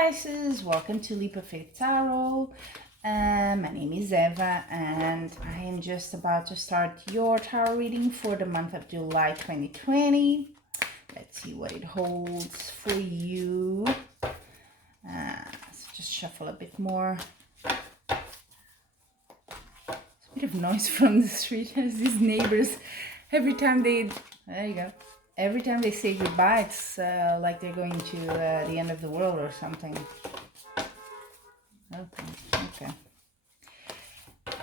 Pisces, welcome to Leap of Faith Tarot. My name is Eva and I am just about to start your tarot reading for the month of July 2020. Let's see what it holds for you. Let's just shuffle a bit more. There's a bit of noise from the street as these neighbors, every time they say goodbye, it's like they're going to the end of the world or something. Okay.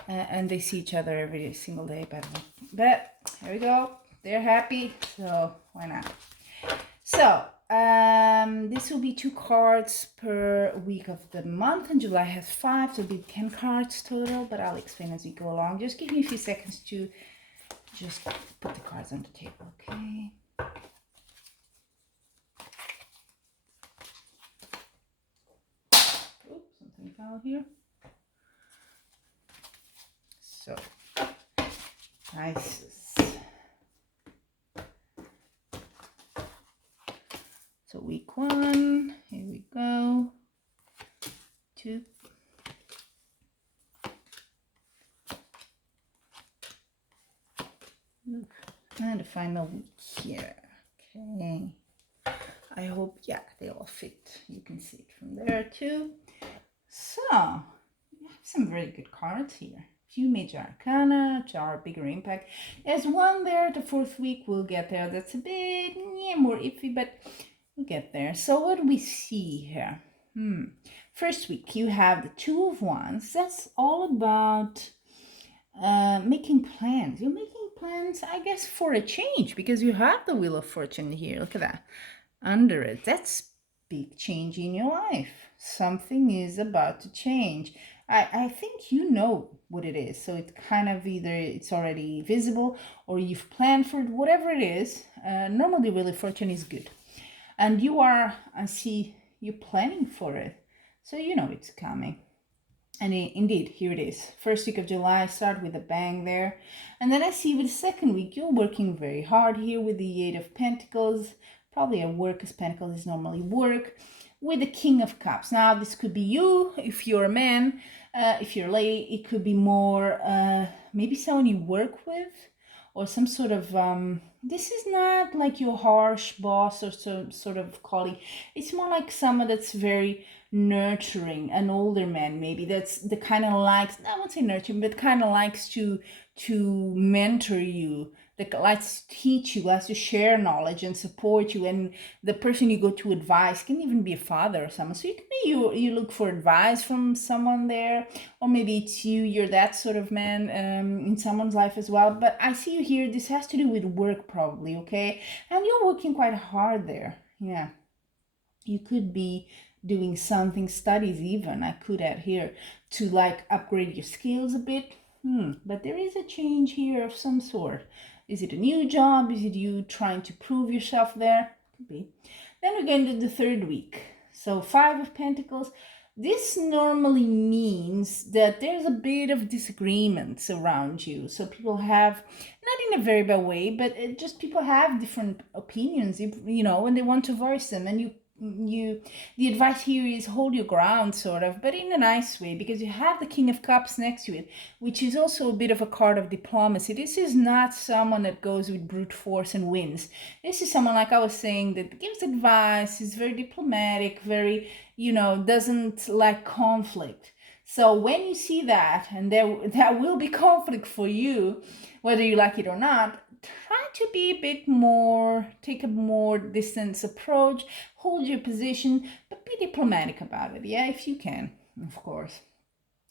And they see each other every single day, by the way. But here we go. They're happy, so why not? So, this will be 2 cards per week of the month, and July has 5, so it'll be 10 cards total, but I'll explain as we go along. Just give me a few seconds to just put the cards on the table, okay? Oops, something fell here. So, Pisces. So week 1, here we go. 2. And the final week here. Okay. I hope, yeah, they all fit. You can see it from there too. So, we have some very good cards here. Few major arcana, which are bigger impact. There's one there, the 4th week, we'll get there. That's a bit more iffy, but we'll get there. So what do we see here? First week, you have the 2 of Wands. That's all about making plans. You're making plans, I guess, for a change, because you have the Wheel of Fortune here. Look at that. Under it, that's big change in your life. Something is about to change. I think you know what it is. So it's kind of either it's already visible or you've planned for it, whatever it is. Normally, Wheel of Fortune is good. And you are, I see, you're planning for it. So you know it's coming. And indeed, here it is. First week of July, start with a bang there. And then I see with the second week, you're working very hard here with the 8 of Pentacles. Probably at work, as Pentacles is normally work. With the King of Cups. Now, this could be you, if you're a man. If you're a lady, it could be more maybe someone you work with. Or some sort of, this is not like your harsh boss or some sort of colleague. It's more like someone that's very nurturing, an older man maybe, that's the kind of likes, I won't say nurturing, but kind of likes to mentor you, that likes to teach you, likes to share knowledge and support you. And the person you go to advise can even be a father or someone. So it could be you look for advice from someone there, or maybe it's you're that sort of man in someone's life as well. But I see you here, this has to do with work probably, okay? And you're working quite hard there. Yeah, you could be doing something, studies even, I could add here, to like upgrade your skills a bit. But there is a change here of some sort. Is it a new job? Is it you trying to prove yourself there? Could be. Then we're going to the 3rd week. So 5 of Pentacles. This normally means that there's a bit of disagreements around you. So people have, not in a very bad way, but just people have different opinions, you know, and they want to voice them. And the advice here is hold your ground, sort of, but in a nice way, because you have the King of Cups next to it, which is also a bit of a card of diplomacy. This is not someone that goes with brute force and wins. This is someone, like I was saying, that gives advice, is very diplomatic, very, you know, doesn't like conflict. So when you see that, and there will be conflict for you, whether you like it or not, try to be a bit more, take a more distance approach, hold your position, but be diplomatic about it, yeah, if you can, of course.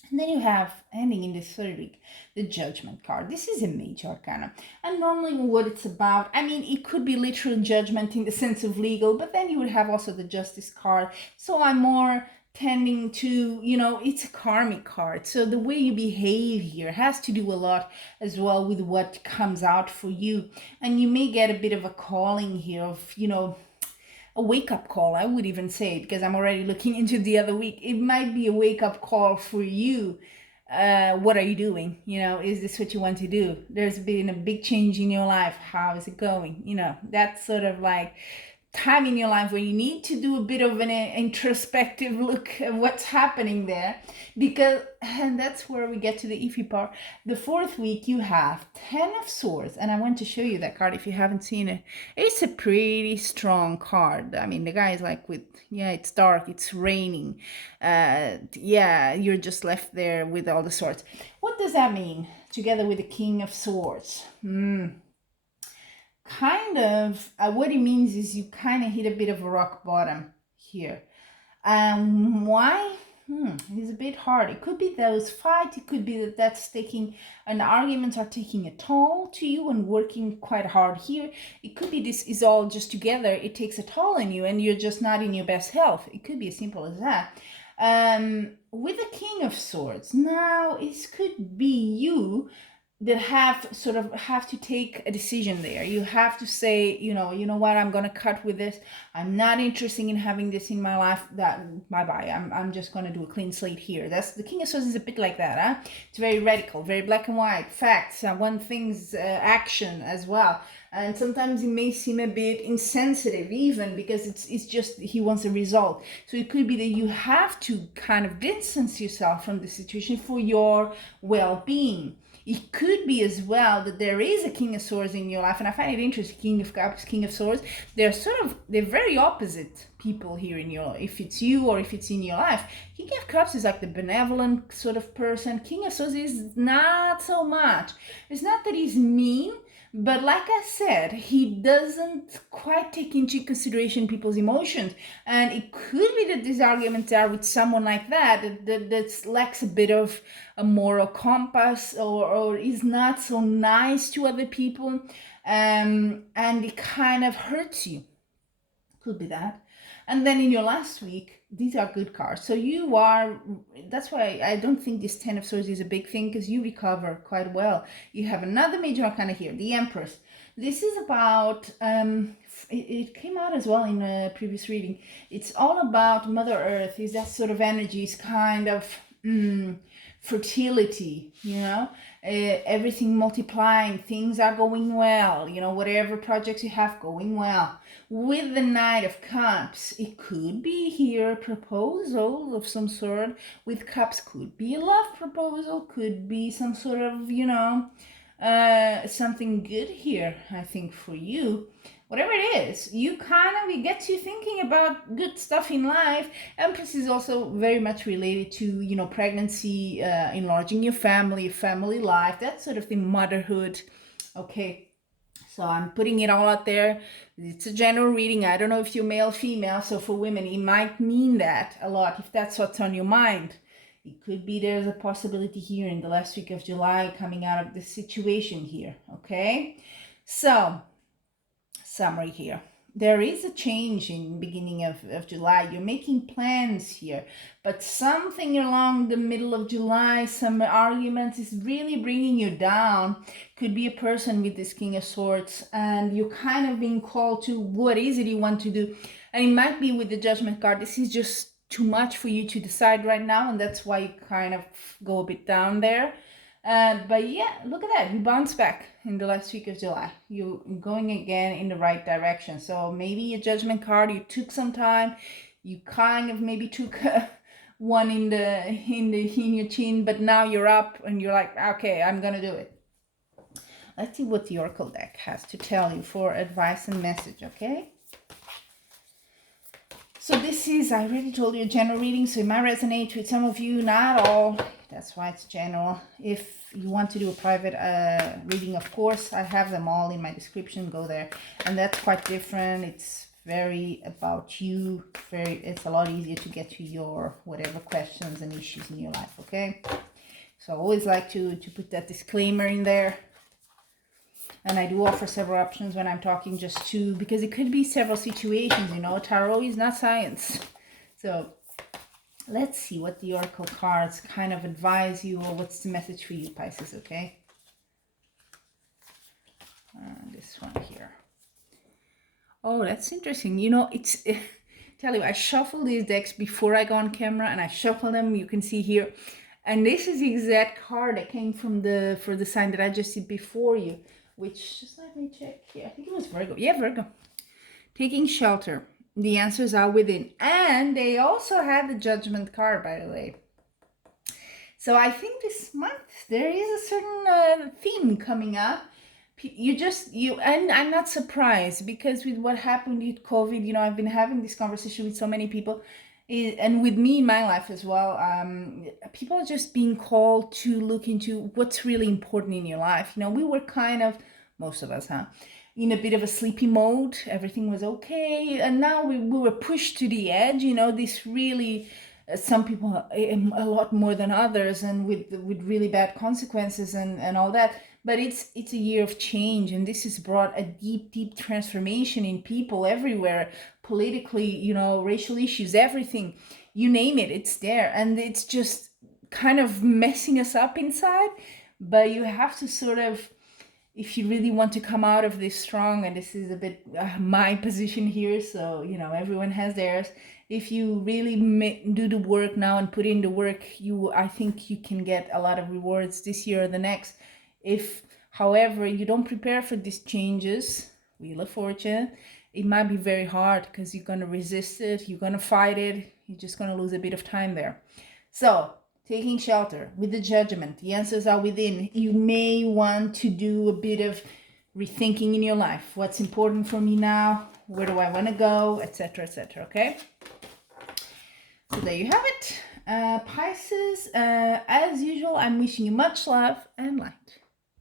And then you have, ending in this 3rd week, the Judgment card. This is a major arcana. And normally what it's about, I mean, it could be literal judgment in the sense of legal, but then you would have also the Justice card. So I'm more tending to, you know, it's a karmic card. So the way you behave here has to do a lot as well with what comes out for you. And you may get a bit of a calling here of, you know, a wake-up call, I would even say, because I'm already looking into the other week. It might be a wake-up call for you. What are you doing? You know, is this what you want to do? There's been a big change in your life. How is it going? You know, that's sort of like time in your life where you need to do a bit of an introspective look at what's happening there, because, and that's where we get to the iffy part. The fourth week you have 10 of Swords, and I want to show you that card if you haven't seen it. It's a pretty strong card. I mean, the guy is like with, yeah, it's dark, it's raining, yeah, you're just left there with all the swords. What does that mean together with the King of Swords? Kind of what it means is you kind of hit a bit of a rock bottom here. Why? It's a bit hard. It could be those fights. It could be that that's taking, and arguments are taking a toll to you and working quite hard here. It could be this is all just together. It takes a toll on you and you're just not in your best health. It could be as simple as that. With the King of Swords, now it could be you that have to take a decision there. You have to say, you know what, I'm gonna cut with this. I'm not interested in having this in my life. That bye-bye. I'm just gonna do a clean slate here. That's the King of Swords is a bit like that, huh? It's very radical, very black and white, facts, one thing's action as well. And sometimes it may seem a bit insensitive even, because it's just he wants a result. So it could be that you have to kind of distance yourself from the situation for your well-being. It could be as well that there is a King of Swords in your life, and I find it interesting. King of Cups, King of Swords, they're very opposite people here in your life. If it's you or if it's in your life, King of Cups is like the benevolent sort of person. King of Swords is not so much. It's not that he's mean, but like I said, he doesn't quite take into consideration people's emotions. And it could be that these arguments are with someone like that lacks a bit of a moral compass, or is not so nice to other people, and it kind of hurts you. Could be that. And then in your last week, these are good cards. So that's why I don't think this 10 of Swords is a big thing, because you recover quite well. You have another major arcana here, the Empress. This is about, it came out as well in a previous reading. It's all about Mother Earth. Is that sort of energy, is kind of fertility, everything multiplying, things are going well, whatever projects you have going well. With the Knight of Cups, it could be here a proposal of some sort. With Cups, could be a love proposal, could be some sort of, something good here, I think, for you. Whatever it is, it gets you thinking about good stuff in life. Empress is also very much related to, pregnancy, enlarging your family life, that sort of thing, motherhood. Okay, so I'm putting it all out there. It's a general reading. I don't know if you're male, female, so for women, it might mean that a lot, if that's what's on your mind. It could be there's a possibility here in the last week of July coming out of this situation here, okay? So, summary here. There is a change in the beginning of July. You're making plans here, but something along the middle of July, some arguments is really bringing you down. Could be a person with this King of Swords, and you're kind of being called to what is it you want to do. And it might be with the Judgment card. This is just too much for you to decide right now, and that's why you kind of go a bit down there. But yeah, look at that. You bounce back in the last week of July. You're going again in the right direction. So maybe a Judgment card, you took some time. You kind of maybe took one in your chin, but now you're up and you're like, okay, I'm gonna do it. Let's see what the Oracle deck has to tell you for advice and message, okay? So this is, I already told you, a general reading, so it might resonate with some of you, not all. That's why it's general. If you want to do a private reading, of course, I have them all in my description. Go there. And that's quite different. It's very about you. It's a lot easier to get to your whatever questions and issues in your life, okay? So I always like to put that disclaimer in there. And I do offer several options when I'm talking, just because it could be several situations, Tarot is not science. So let's see what the Oracle cards kind of advise you, or what's the message for you, Pisces, okay? This one here. Oh, that's interesting. Tell you, I shuffle these decks before I go on camera, and I shuffle them, you can see here. And this is the exact card that came for the sign that I just did before you. Which, just let me check here. I think it was Virgo. Yeah, Virgo. Taking shelter. The answers are within. And they also had the Judgment card, by the way. So I think this month there is a certain theme coming up. And I'm not surprised, because with what happened with COVID, I've been having this conversation with so many people, and with me in my life as well. People are just being called to look into what's really important in your life. We were kind of, most of us, in a bit of a sleepy mode. Everything was okay, and now we were pushed to the edge. This really, some people a lot more than others, and with really bad consequences and all that. But it's a year of change, and this has brought a deep transformation in people everywhere, politically, racial issues, everything, you name it, it's there, and it's just kind of messing us up inside. But you have to sort of, if you really want to come out of this strong, and this is a bit my position here, so everyone has theirs. If you really do the work now and put in the work, I think you can get a lot of rewards this year or the next. If, however, you don't prepare for these changes, Wheel of Fortune, it might be very hard, because you're going to resist it, you're going to fight it, you're just going to lose a bit of time there. So, taking shelter with the Judgment, the answers are within. You may want to do a bit of rethinking in your life. What's important for me now? Where do I want to go? Etc. Okay? So there you have it. Pisces, as usual, I'm wishing you much love and light.